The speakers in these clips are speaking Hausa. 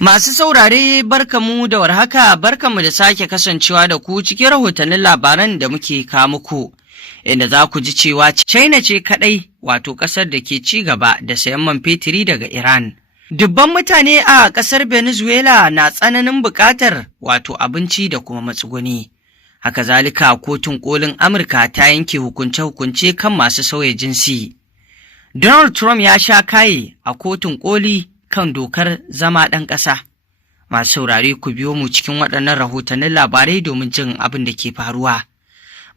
Masu saurare barkamu da warhaka, barkamu da sake kasancewa da ku cikin rahotannin labaran da muke kawo muku, inda za ku ji cewa China ce kaɗai wato ƙasar da ke ci gaba da sayan man fetiri daga Iran. Dubban mutane a ƙasar Venezuela na tsananin buƙatar wato abinci da kuma matsuguni. Haka zalika kotun ƙolin Amurka ta yanke hukunce-hukunce kan masu sauya jinsi. Donald Trump ya sha kaye a kotun ƙoli kan dokar zama ɗan ƙasa. Masu saurare ku biyo mu cikin waɗannan rahotannin labarai domin jin abin da ke faruwa.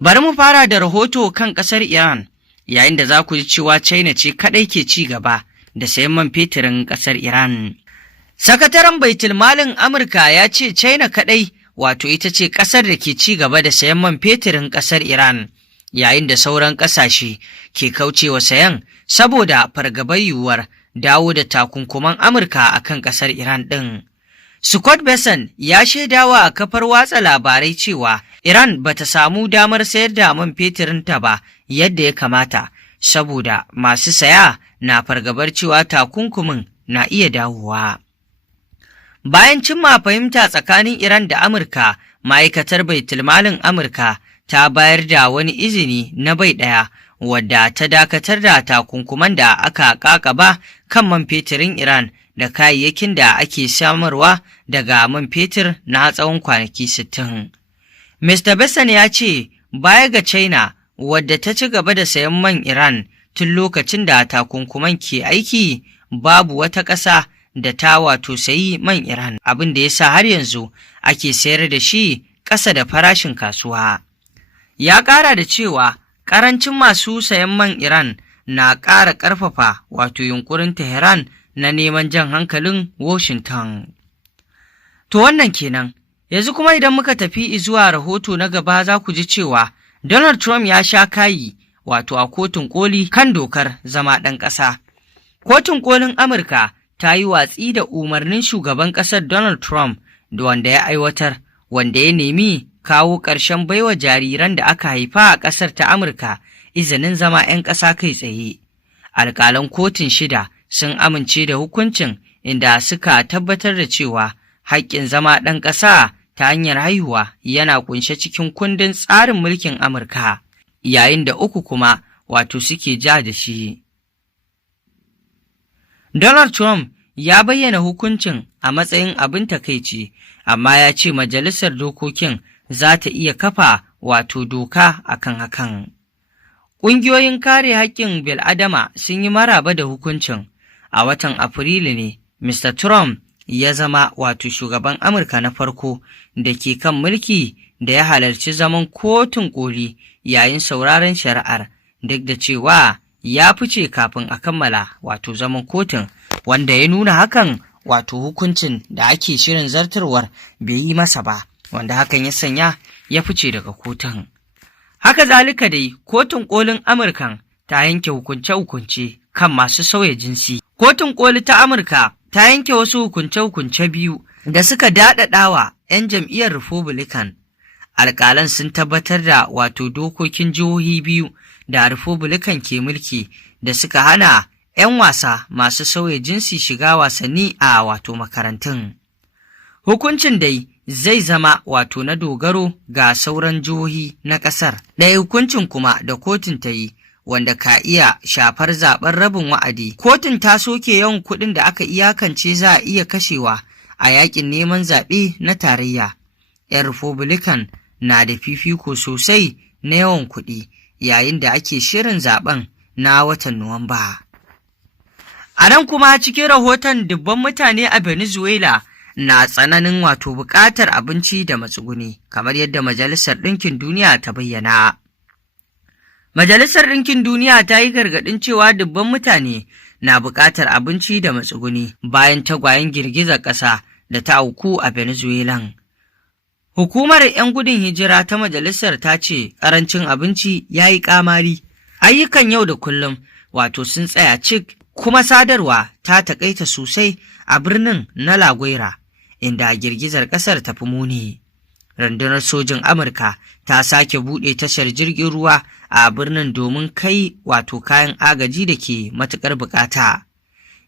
Bari mu fara da rahoto kan ƙasar Iran, yayin da za ku ji cewa China ce kaɗai ke ci gaba da sayan man fetirin ƙasar Iran. Sakataren Baitulmalin Amurka ya ce China kaɗai wato ita ce ƙasar da ke ci gaba da sayan man fetirin ƙasar Iran, yayin da sauran ƙasashe ke kaucewa sayan saboda fargabar yiwuwar dawo da takunkuman Amurka a kan ƙasar Iran ɗin. Scott Bessent ya shaidawa a kafar watsa labarai cewa Iran ba ta samu damar sayar da man fetirinta ba yadda ya kamata, saboda masu saya na fargabar cewa takunkumin na iya dawowa. Bayan cimma fahimta tsakanin Iran da Amurka, ma'aikatar Baitulmalin Amurka ta bayar da wani izini na bai ɗaya wadda ta dakatar da takunkuman da aka ƙaƙaba kan man fetirin Iran da kayayyakin da ake samarwa daga man fetur na tsawon kwanaki 60. Mr. Bessent ya ce baya ga China wadda ta ci gaba da sayan man Iran tun lokacin da takunkuman ke aiki, babu wata ƙasa da ta wato sayi man Iran, abin da ya sa har yanzu ake sayar da shi ƙasa da farashin kasuwa. Ya ƙara da cewa ƙarancin masu sayan man Iran na ƙara ƙarfafa wato yunƙurin Tehran na neman jan hankalin Washington. To wannan kenan, yanzu kuma idan muka tafi zuwa rahoto na gaba za ku ji cewa Donald Trump ya sha kayi wato a kotun ƙoli kan dokar zama ɗan ƙasa. Kotun ƙolin Amurka ta yi watsi da umarnin shugaban ƙasar Donald Trump da wanda ya aiwatar, wanda ya nemi kawo ƙarshen baiwa jariran da aka haifa a ƙasar ta Amurka izinin zama 'yan ƙasa kai tsaye. Alƙalan kotun 6 sun amince da hukuncin, inda suka tabbatar da cewa haƙƙin zama ɗan ƙasa ta hanyar haihuwa yana ƙunshe cikin kundin tsarin mulkin Amurka, yayin da 3 kuma wato suke ja da shi. Donald Trump ya bayyana hukuncin a matsayin abin takaici, amma ya ce majalisar dokokin za ta iya kafa wato doka akan hakan. Ƙungiyoyin kare haƙƙin bil'adama sun yi maraba da hukuncin. A watan Afrilu ne Mr. Trump ya zama wato shugaban Amurka na farko da ke kan mulki da ya halarci zaman kotun ƙoli yayin sauraron shari'ar, duk da cewa ya fice kafin a kammala wato zaman kotun, wanda ya nuna hakan wato hukuncin da ake shirin zartarwar bai yi masa ba, wanda hakan ya sanya ya fice daga kotun. Haka zalika dai kotun ƙolin Amurkan ta yanke hukunce-hukunce kan masu sauya jinsi. Kotun ƙoli ta Amurka ta yanke wasu hukunce-hukunce 2 da suka daɗaɗawa 'yan jam'iyyar Republican. Alƙalan sun tabbatar da wato dokokin jihohi 2 da Republican ke mulki da suka hana 'yan wasa masu sauya jinsi shiga wasanni a wato makarantun. Hukuncin dai zai zama wato na dogaro ga sauran jihohi na ƙasar. Ɗaya hukuncin kuma da kotun ta yi, wanda ka iya shafar zaben rabin wa'adi. Kotun ta soke yawan kuɗin da aka iyakance za a iya kashewa a yakin neman zaɓe na tarayya. 'Yan Republican na da fifiko sosai na yawan kuɗi yayin da ake shirin zaben na watan Nuwamba. A nan kuma cikin rahoton, dubban mutane a Venezuela na tsananin wato buƙatar abinci da matsuguni, kamar yadda Majalisar Ɗinkin Duniya ta bayyana. Majalisar Ɗinkin Duniya ta yi gargaɗin cewa dubban mutane na buƙatar abinci da matsuguni bayan tagwayen girgizar ƙasa da ta auku a Venezuela. Hukumar 'yan gudun hijira ta majalisar ta ce ƙarancin abinci ya yi ƙamari, ayyukan yau da kullum wato sun tsaya cik, kuma sadarwa ta taƙaita sosai a birnin na La Guaira, inda girgizar ƙasar ta fi muni. Rundunar sojin Amurka ta sake buɗe tashar jirgin ruwa a birnin domin kai wato kayan agaji da ke matuƙar buƙata.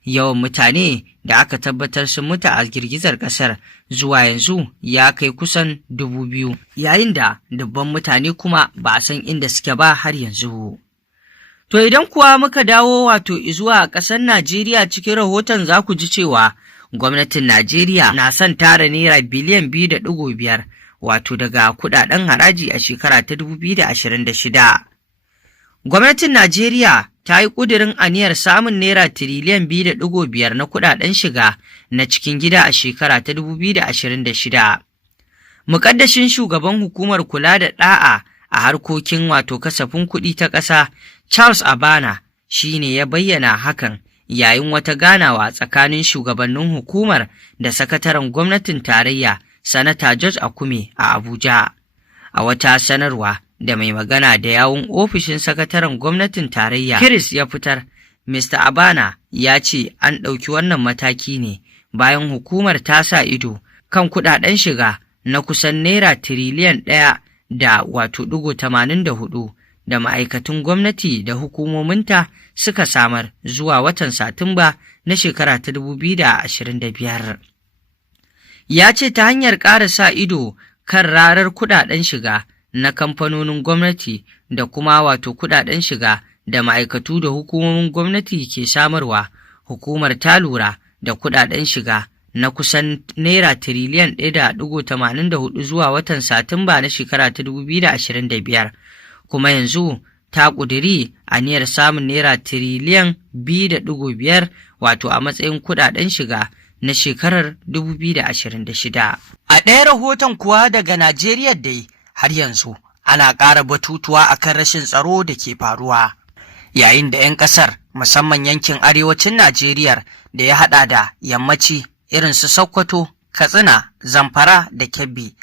yawan mutane da aka tabbatar sun mutu a girgizar ƙasar zuwa yanzu ya kai kusan 2,000, yayin da dubban mutane kuma ba a san inda suke ba har yanzu. To idan kuwa muka dawo zuwa ƙasar Najeriya cikin rahoton za ku ji cewa gwamnatin Najeriya na son tara naira biliyan 2.5 daga kuɗaɗen haraji a shekara ta 2026. Gwamnatin Najeriya ta yi ƙudurin aniyar samun naira tiriliyan 2.5 na kuɗaɗen shiga na cikin gida a shekara ta 2026. Muƙaddashin shugaban hukumar kula da ɗa'a a harkokin kasafin kuɗi ta ƙasa, Charles Abana, shi ne ya bayyana hakan yayin wata ganawa tsakanin shugabannin hukumar da sakataren gwamnatin tarayya, Sanata George Akume a Abuja. A wata sanarwa da mai magana da yawun ofishin sakataren gwamnatin tarayya Chris ya fitar, Mr. Abana ya ce an ɗauki wannan mataki ne bayan hukumar ta sa ido kan kuɗaɗen shiga na kusan naira tiriliyan 1.84 da ma'aikatan gwamnati da hukumominta suka samar zuwa watan Satumba na shekara ta 2025. Ya ce ta hanyar ƙara sa ido kan rarar kuɗaɗen shiga na kamfanonin gwamnati da kuma kuɗaɗen shiga da ma'aikatu da hukumomin gwamnati ke samarwa, hukumar ta lura da kuɗaɗen shiga na kusan naira tiriliyan 1.84 zuwa watan Satumba na shekara ta 2025, kuma yanzu ta ƙudiri aniyar samun naira tiriliyan 2.5 a matsayin kuɗaɗen shiga na shekarar 2026. A ɗaya rahoton kuwa daga Najeriya dai har yanzu ana ƙara batutuwa akan rashin tsaro da ke faruwa, yayin da 'yan ƙasar musamman yankin arewacin Najeriya da ya haɗa da yammaci irin su Sokoto, Katsina, Zamfara da Kebbi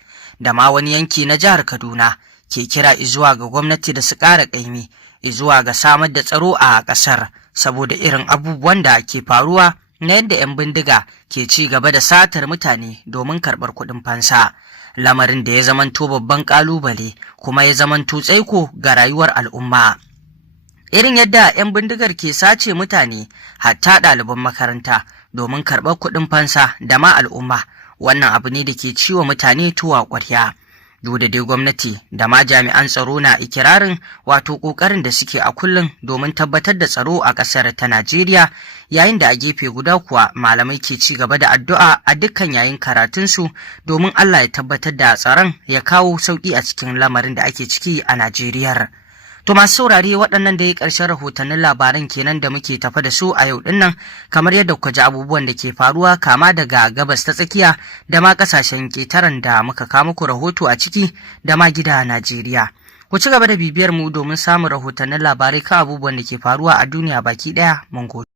da ma wani yanki na jihar Kaduna ke kira izuwa ga gwamnati da su ƙara ƙaimi izuwa ga samar da tsaro a ƙasar saboda irin abubuwan da ke faruwa na yadda 'yan bindiga ke ci gaba da satar mutane domin karɓar kuɗin fansa, lamarin da ya zamanto babban ƙalubale kuma ya zamanto tsaiko ga rayuwar al'umma. Irin yadda 'yan bindigar ke sace mutane hatta ɗaliban makaranta domin karɓar kuɗin fansa da ma al'umma, wannan abu ne da ke ciwo mutane tuwa ƙwarya. Duk da dai gwamnati da ma jami'an tsaro na ikirarin ƙoƙarin da suke a kullum domin tabbatar da tsaro a ƙasar ta Najeriya, yayin da a gefe guda kuwa malamai ke ci gaba da addu'a a dukkan yayin karatunsu domin Allah ya tabbatar da tsaron ya kawo sauƙi a cikin lamarin da ake ciki a Najeriya. To masu saurare, waɗannan da ya ƙarshen rahotannin labaran kenan da muke tafa da su a yau ɗinnan, kamar yadda kuka ji abubuwan da ke faruwa kama daga gabas ta tsakiya da ma ƙasashen ƙetaren da muka kawo muku rahoto a ciki da ma gida Najeriya. Ku ci gaba da bibiyar mu domin samun rahotannin labarai kan abubuwan da ke faruwa a duniya baki ɗaya. Mun gode.